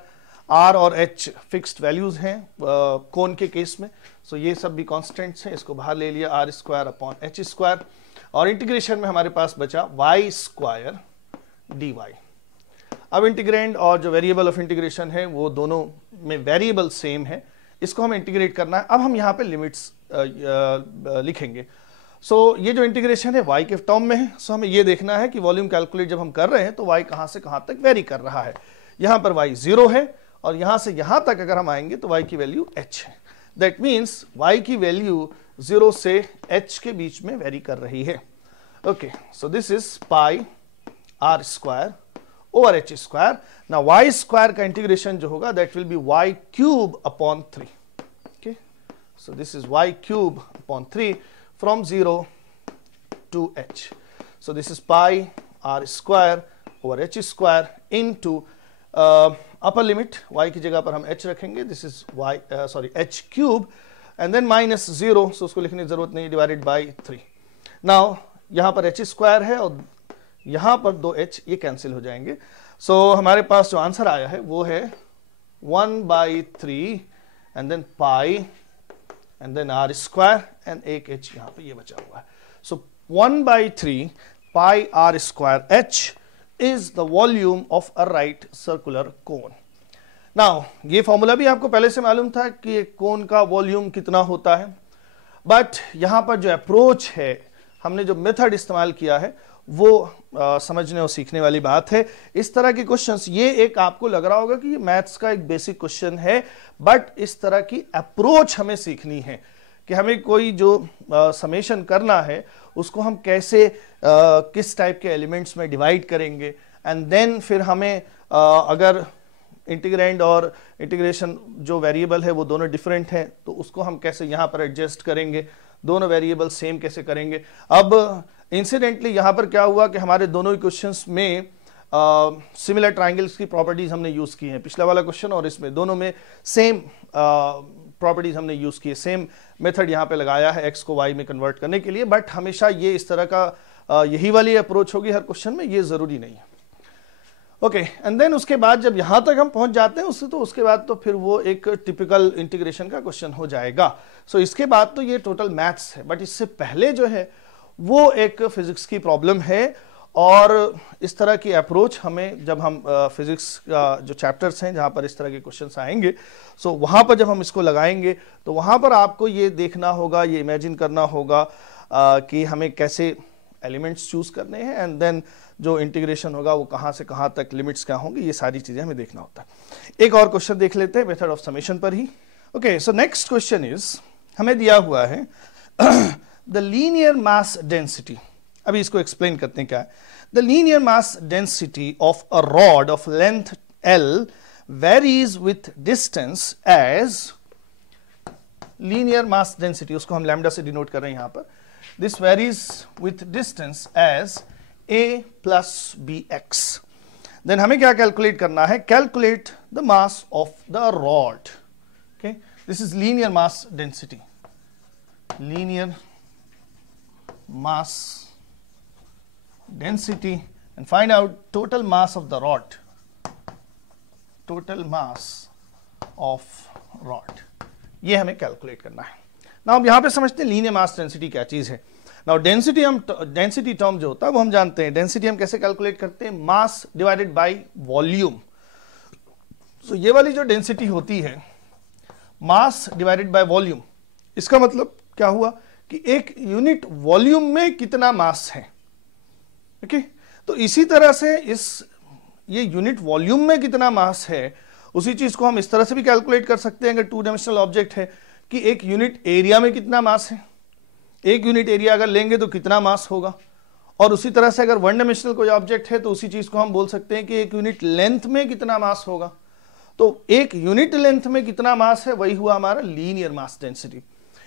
r और एच फिक्स्ड वैल्यूज हैं कोन के केस में, सो ये सब भी कांस्टेंट्स हैं, इसको बाहर ले लिया r square upon h square, और इंटीग्रेशन में हमारे पास बचा वाई स्क्वायर डी वाई। अब इंटीग्रेंड और जो वेरिएबल ऑफ इंटीग्रेशन है वो दोनों में वेरिएबल सेम है, इसको हम इंटीग्रेट करना है। अब हम यहाँ पे लिमिट्स लिखेंगे। सो ये जो इंटीग्रेशन है y के टर्म में है, सो हमें ये देखना है कि वॉल्यूम कैलकुलेट जब हम कर रहे हैं तो y कहाँ से कहाँ तक वेरी कर रहा है। यहाँ पर y 0 है और यहाँ से यहाँ तक अगर हम आएंगे तो y की वैल्यू h है। दैट मीन्स y की वैल्यू 0 से h के बीच में वेरी कर रही है। Okay, so this is pi r square over h square. ना वाई स्क्वायर का इंटीग्रेशन जो होगा that will be y cube upon 3। Okay, so this is y cube upon 3 from 0 to h. So this is pi r square over h square into upper limit y की जगह पर हम h रखेंगे, this is y h cube and then minus 0, so उसको लिखने की जरूरत नहीं, divided by 3. Now यहाँ पर h square है और यहाँ पर 2h, ये कैंसिल हो जाएंगे। So हमारे पास जो आंसर आया है वो है 1/3 and then pi and then r square and एक h यहाँ पे ये बचा हुआ है। So 1/3 pi r square h is the volume of a right circular cone. Now ये फॉर्मूला भी आपको पहले से मालूम था कि एक कोन का वॉल्यूम कितना होता है, बट यहाँ पर जो अप्रोच है, हमने जो मेथड इस्तेमाल किया है वो समझने और सीखने वाली बात है। इस तरह के क्वेश्चंस, ये एक आपको लग रहा होगा कि ये मैथ्स का एक बेसिक क्वेश्चन है, बट इस तरह की अप्रोच हमें सीखनी है कि हमें कोई जो समेशन करना है उसको हम कैसे किस टाइप के एलिमेंट्स में डिवाइड करेंगे, एंड देन फिर हमें अगर इंटीग्रेंड और इंटीग्रेशन जो वेरिएबल है वो दोनों डिफरेंट हैं तो उसको हम कैसे यहाँ पर एडजस्ट करेंगे, दोनों वेरिएबल सेम कैसे करेंगे। अब इंसिडेंटली यहाँ पर क्या हुआ कि हमारे दोनों इक्वेशंस में सिमिलर ट्राइंगल्स की प्रॉपर्टीज हमने यूज की हैं, पिछला वाला क्वेश्चन और इसमें दोनों में सेम प्रॉपर्टीज हमने यूज की है, सेम मेथड यहाँ पे लगाया है x को y में कन्वर्ट करने के लिए, बट हमेशा ये इस तरह का यही वाली अप्रोच होगी हर क्वेश्चन में, ये जरूरी नहीं है। ओके, एंड देन उसके बाद जब यहाँ तक हम पहुंच जाते हैं उसके बाद तो फिर वो एक टिपिकल इंटीग्रेशन का क्वेश्चन हो जाएगा। सो इसके बाद तो ये टोटल मैथ्स है, बट इससे पहले जो है वो एक फिजिक्स की प्रॉब्लम है, और इस तरह की अप्रोच हमें जब हम फिजिक्स का जो चैप्टर्स हैं जहाँ पर इस तरह के क्वेश्चंस आएंगे, सो वहाँ पर जब हम इसको लगाएंगे तो वहाँ पर आपको ये देखना होगा, ये इमेजिन करना होगा कि हमें कैसे एलिमेंट्स चूज करने हैं, एंड देन जो इंटीग्रेशन होगा वो कहाँ से कहाँ तक लिमिट्स क्या होंगी, ये सारी चीज़ें हमें देखना होता है। एक और क्वेश्चन देख लेते हैं मेथड ऑफ समेशन पर ही। Okay, so next question is, हमें दिया हुआ है द लीनियर मास डेंसिटी। अभी इसको एक्सप्लेन करते हैं क्या है। The linear mass density of a rod of length L varies with distance as, linear mass density उसको हम लैम्डा से डिनोट कर रहे हैं यहाँ पर, this varies with distance as a plus bx। Then हमें क्या कैलकुलेट करना है, calculate the mass of the rod. Okay, this is linear mass density, linear mass density, and find out total mass of the rod, total mass of rod, ये हमें calculate करना है। ना अब यहां पे समझते हैं लीनियर मास डेंसिटी क्या चीज है। नाउ डेंसिटी टर्म जो होता है वो हम जानते हैं, डेंसिटी हम कैसे कैलकुलेट करते हैं, मास डिवाइडेड बाय वॉल्यूम। सो ये वाली जो डेंसिटी होती है मास डिवाइडेड बाय वॉल्यूम, इसका मतलब क्या हुआ कि एक यूनिट वॉल्यूम में कितना मास है। ओके, तो इसी तरह से ये यूनिट वॉल्यूम में कितना मास है उसी चीज को हम इस तरह से भी कैलकुलेट कर सकते हैं अगर टू डायमेंशनल ऑब्जेक्ट है कि एक यूनिट एरिया में कितना मास है, एक यूनिट एरिया अगर लेंगे तो कितना मास होगा। और उसी तरह से अगर वन डायमेंशनल कोई ऑब्जेक्ट है तो उसी चीज को हम बोल सकते हैं कि एक यूनिट लेंथ में कितना मास होगा। तो एक यूनिट लेंथ में कितना मास है वही हुआ हमारा लीनियर मास डेंसिटी।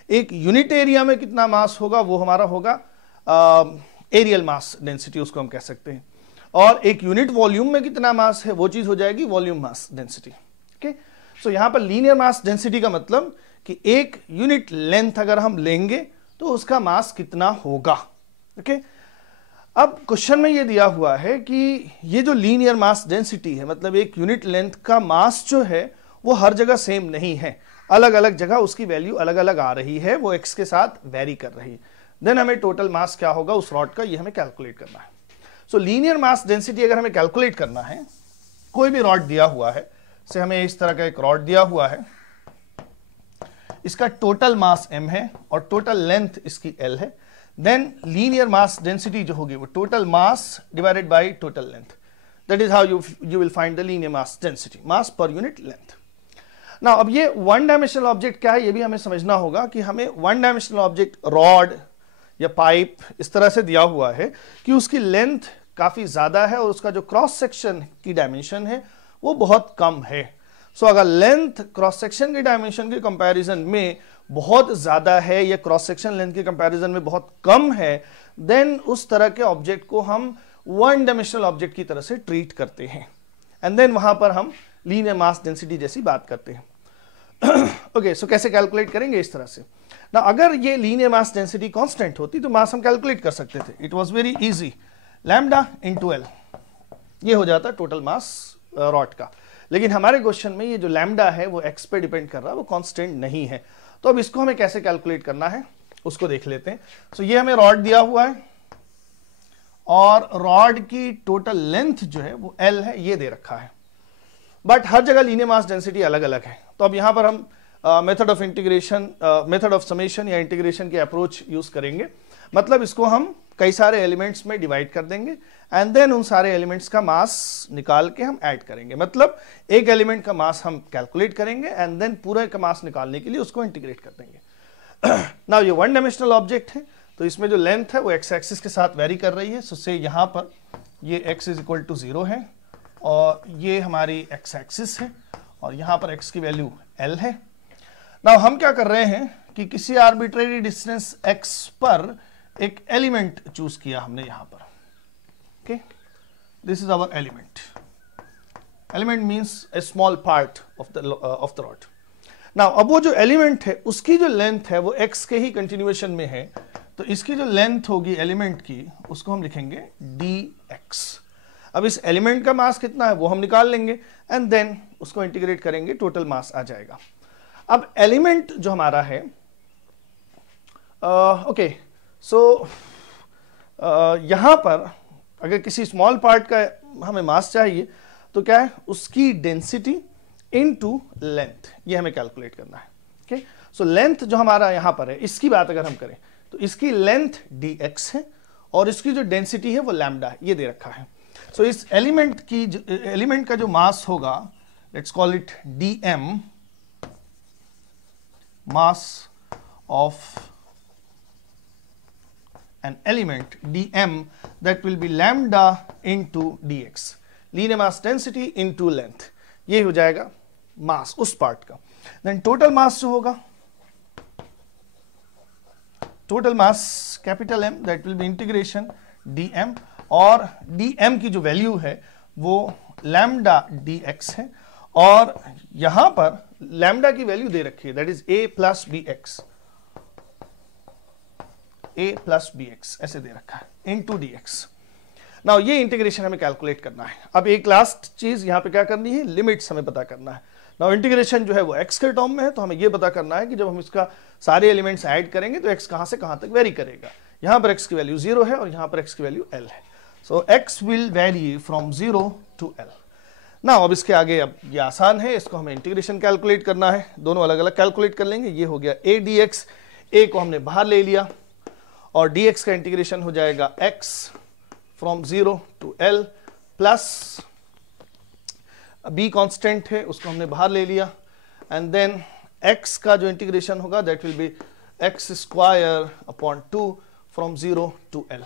एक यूनिट एरिया में कितना मास होगा वो हमारा होगा एरियल मास डेंसिटी, उसको हम कह सकते हैं। और एक यूनिट वॉल्यूम में कितना मास है वो चीज हो जाएगी वॉल्यूम मास डेंसिटी। ओके, सो यहां पर लीनियर मास डेंसिटी का मतलब कि एक यूनिट लेंथ अगर हम लेंगे तो उसका मास कितना होगा। ओके, अब क्वेश्चन में ये दिया हुआ है कि ये जो लीनियर मास डेंसिटी है मतलब एक यूनिट लेंथ का मास जो है वो हर जगह सेम नहीं है, अलग अलग जगह उसकी वैल्यू अलग अलग आ रही है, वो x के साथ वेरी कर रही है। देन हमें टोटल मास क्या होगा उस रॉड का ये हमें कैलकुलेट करना है। सो लीनियर मास डेंसिटी अगर हमें कैलकुलेट करना है, कोई भी रॉड दिया हुआ है, से हमें इस तरह का एक रॉड दिया हुआ है, इसका टोटल मास m है और टोटल लेंथ इसकी l है, देन लीनियर मास डेंसिटी जो होगी वो total mass divided by total length, that is how you will find the linear mass density, mass per unit length. ना अब ये वन डायमेंशनल ऑब्जेक्ट क्या है ये भी हमें समझना होगा कि हमें वन डायमेंशनल ऑब्जेक्ट रॉड या पाइप इस तरह से दिया हुआ है कि उसकी लेंथ काफी ज्यादा है और उसका जो क्रॉस सेक्शन की डायमेंशन है वो बहुत कम है। सो अगर लेंथ क्रॉस सेक्शन की डायमेंशन के कंपैरिजन में बहुत ज्यादा है या क्रॉस सेक्शन लेंथ के कंपैरिजन में बहुत कम है, देन उस तरह के ऑब्जेक्ट को हम वन डायमेंशनल ऑब्जेक्ट की तरह से ट्रीट करते हैं एंड देन वहां पर हम लीनियर मास डेंसिटी जैसी बात करते हैं। ओके, सो कैसे कैलकुलेट करेंगे इस तरह से ना, अगर ये लीनियर मास डेंसिटी कांस्टेंट होती तो मास हम कैलकुलेट कर सकते थे, it was very easy, lambda into L ये हो जाता टोटल मास रॉड का। लेकिन हमारे क्वेश्चन में ये जो लैम्डा है वो एक्स पे डिपेंड कर रहा है, वो कांस्टेंट नहीं है। तो अब इसको हमें कैसे कैलकुलेट करना है उसको देख लेते हैं। सो ये हमें रॉड दिया हुआ है और रॉड की टोटल लेंथ जो है वो एल है, ये दे रखा है, बट हर जगह लीनियर मास डेंसिटी अलग अलग है। तो अब यहां पर हम method of integration, method of summation या इंटीग्रेशन की अप्रोच यूज करेंगे। मतलब इसको हम कई सारे एलिमेंट्स में डिवाइड कर देंगे एंड देन उन सारे एलिमेंट्स का मास निकाल के हम ऐड करेंगे। मतलब एक एलिमेंट का मास हम कैलकुलेट करेंगे एंड देन पूरे का मास निकालने के लिए उसको इंटीग्रेट कर देंगे। नाउ ये वन डायमेंशनल ऑब्जेक्ट है तो इसमें जो लेंथ है वो एक्स एक्सिस के साथ वेरी कर रही है। सो से यहां पर ये x इज इक्वल टू 0 है और ये हमारी x एक्सिस है और यहां पर x की वैल्यू l है। नाउ हम क्या कर रहे हैं कि किसी आर्बिट्रेरी डिस्टेंस x पर एक एलिमेंट चूज किया हमने यहां पर। Okay, this is our element, element means a small part of the rod. Now अब वो जो एलिमेंट है उसकी जो लेंथ है वो x के ही कंटिन्यूएशन में है, तो इसकी जो लेंथ होगी एलिमेंट की उसको हम लिखेंगे dx। अब इस एलिमेंट का मास कितना है वो हम निकाल लेंगे एंड देन उसको इंटीग्रेट करेंगे, टोटल मास आ जाएगा। अब एलिमेंट जो हमारा है ओके, सो यहां पर अगर किसी स्मॉल पार्ट का हमें मास चाहिए तो क्या है उसकी डेंसिटी इनटू लेंथ, ये हमें कैलकुलेट करना है। ओके, सो लेंथ जो हमारा यहां पर है इसकी बात अगर हम करें तो इसकी लेंथ dx है और इसकी जो डेंसिटी है वो लैम्डा है, ये दे रखा है। सो इस एलिमेंट का जो मास होगा, let's call it dm, mass of an element dm, that will be lambda into dx, linear mass density into length, ये हो जाएगा मास उस पार्ट का। देन टोटल मास जो होगा, total mass capital M, that will be integration dm, और dm की जो वैल्यू है वो lambda dx है और यहां पर lambda की वैल्यू दे रखी है, that is a plus bx, a plus bx ऐसे दे रखा है into dx। नाउ ये इंटीग्रेशन हमें कैलकुलेट करना है। अब एक लास्ट चीज यहां पे क्या करनी है, लिमिट्स हमें पता करना है। नाउ इंटीग्रेशन जो है वो x के टर्म में है, तो हमें ये पता करना है कि जब हम इसका सारे एलिमेंट्स ऐड करेंगे तो x कहां से कहां तक वेरी करेगा। यहां पर x की वैल्यू 0 है और यहां पर x की वैल्यू l है, so x will vary from 0 to l। Now अब इसके आगे अब ये आसान है, इसको हमें इंटीग्रेशन कैलकुलेट करना है, दोनों अलग अलग कैलकुलेट कर लेंगे। ये हो गया a dx, a को हमने बाहर ले लिया और dx का इंटीग्रेशन हो जाएगा x from 0 to l plus b constant है उसको हमने बाहर ले लिया, एंड देन x का जो इंटीग्रेशन होगा that will be x square upon 2 from 0 to l।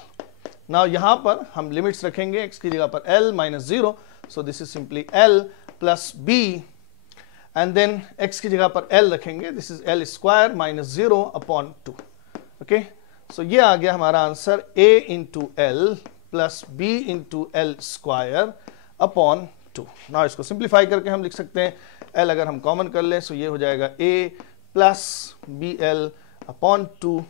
Now यहां पर हम लिमिट्स रखेंगे, x की जगह पर l minus 0, so this is simply l plus b, and then x की जगह पर l रखेंगे, this is l square minus 0 upon 2। Okay, so ये आ गया हमारा answer a into l plus b into l square upon 2। Now इसको simplify करके हम लिख सकते हैं, l अगर हम कॉमन कर लें सो ये हो जाएगा a plus b l upon 2,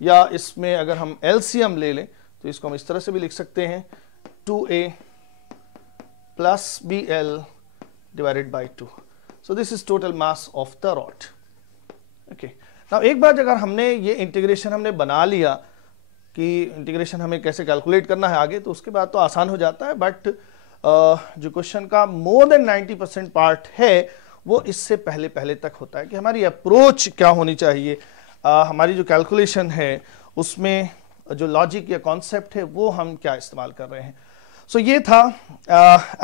या इसमें अगर हम एलसीएम ले लें तो इसको हम इस तरह से भी लिख सकते हैं 2a plus b l divided by 2। So this is total mass of the rod. Okay, now एक बार अगर हमने ये इंटीग्रेशन हमने बना लिया कि इंटीग्रेशन हमें कैसे कैलकुलेट करना है आगे, तो उसके बाद तो आसान हो जाता है, बट जो क्वेश्चन का मोर देन 90% पार्ट है वो इससे पहले पहले तक होता है कि हमारी अप्रोच क्या होनी चाहिए, हमारी जो कैलकुलेशन है उसमें जो लॉजिक या कॉन्सेप्ट है वो हम क्या इस्तेमाल कर रहे हैं। सो ये था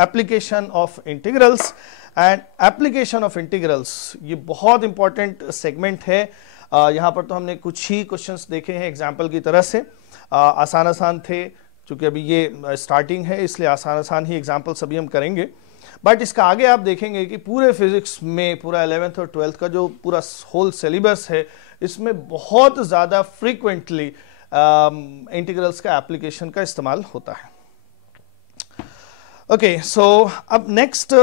application of integrals, and application of integrals ये बहुत इंपॉर्टेंट सेगमेंट है। यहाँ पर तो हमने कुछ ही क्वेश्चंस देखे हैं एग्जाम्पल की तरह से, आसान आसान थे, क्योंकि अभी ये स्टार्टिंग है इसलिए आसान आसान ही एग्जाम्पल्स अभी हम करेंगे, बट इसका आगे आप देखेंगे कि पूरे फिजिक्स में पूरा 11th और 12th का जो पूरा होल सिलेबस है इसमें बहुत ज़्यादा फ्रीक्वेंटली इंटीग्रल्स का एप्लीकेशन का इस्तेमाल होता है। ओके, सो अब नेक्स्ट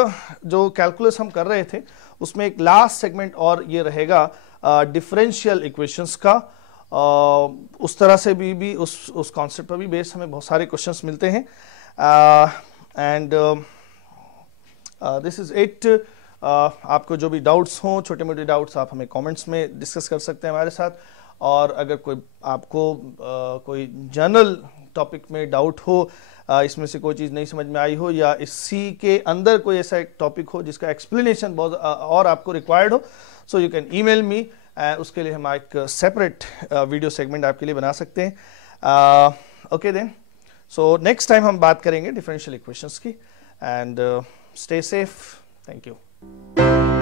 जो कैलकुलस हम कर रहे थे उसमें एक लास्ट सेगमेंट और ये रहेगा डिफरेंशियल इक्वेशंस का। उस तरह से भी उस कॉन्सेप्ट पर भी बेस हमें बहुत सारे क्वेश्चंस मिलते हैं, एंड दिस इज इट। आपको जो भी डाउट्स हों, छोटे मोटे डाउट्स, आप हमें कमेंट्स में डिस्कस कर सकते हैं हमारे साथ, और अगर कोई आपको कोई जनरल टॉपिक में डाउट हो, इसमें से कोई चीज़ नहीं समझ में आई हो, या इसी के अंदर कोई ऐसा एक टॉपिक हो जिसका एक्सप्लेनेशन बहुत और आपको रिक्वायर्ड हो, so you can email me, उसके लिए हम एक सेपरेट वीडियो सेगमेंट आपके लिए बना सकते हैं। Okay then, so next time हम बात करेंगे डिफरेंशियल इक्वेशंस की, and stay safe, thank you.